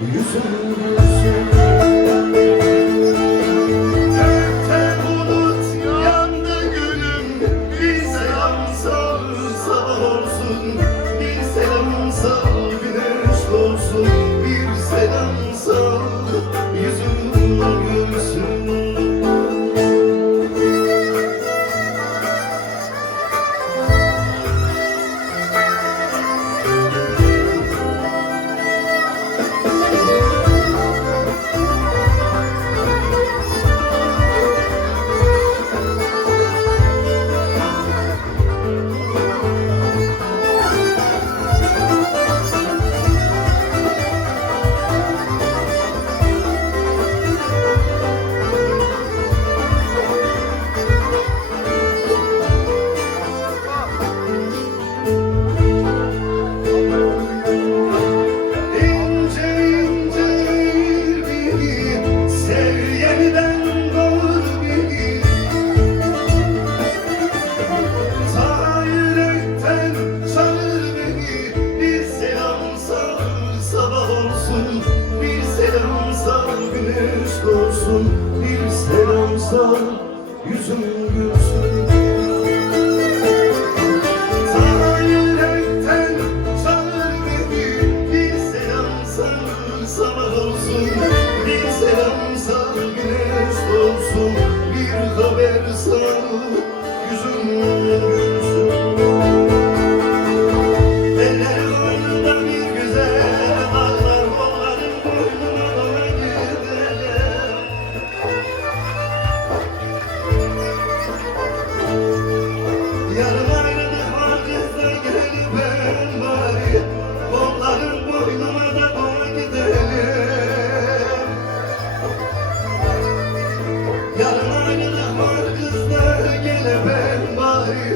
yüzün gülsün. Gökte bulut yandı gülüm, bir selam sal sabah olsun, bir selam sal güneş doğsun, bir selam sal yüzün gülsün. Bir selam sal güneş doğsun, bir selam sal yüzüm gülsün. Sana yürekten çağır beni, bir selam sal sabah olsun, bir selam sal güneş doğsun, bir haber sal yüzüm gülsün. Eller boynunda bir güzel ağlar, kolların boynuna dola gidelim. Yarın ayrılık var kızla gel ben bari, kolların boynuma da dola gidelim. Yarın ayrılık var kızla gel ben bari,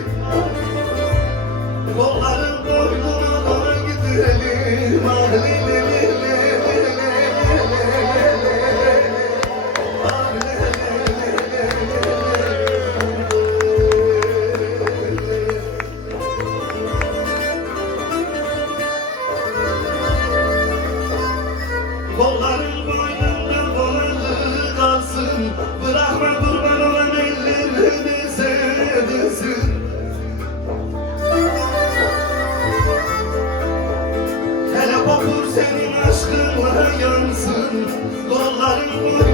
kolların boynuma dola gidelim. Ah le le le le le le le le le. Ah le le le le le le. Kolların boynunda dolanı kalsın, bırakma kurban olan ellerini sevdirsin. Hele kopur senin aşkınla yansın, kolların boynunda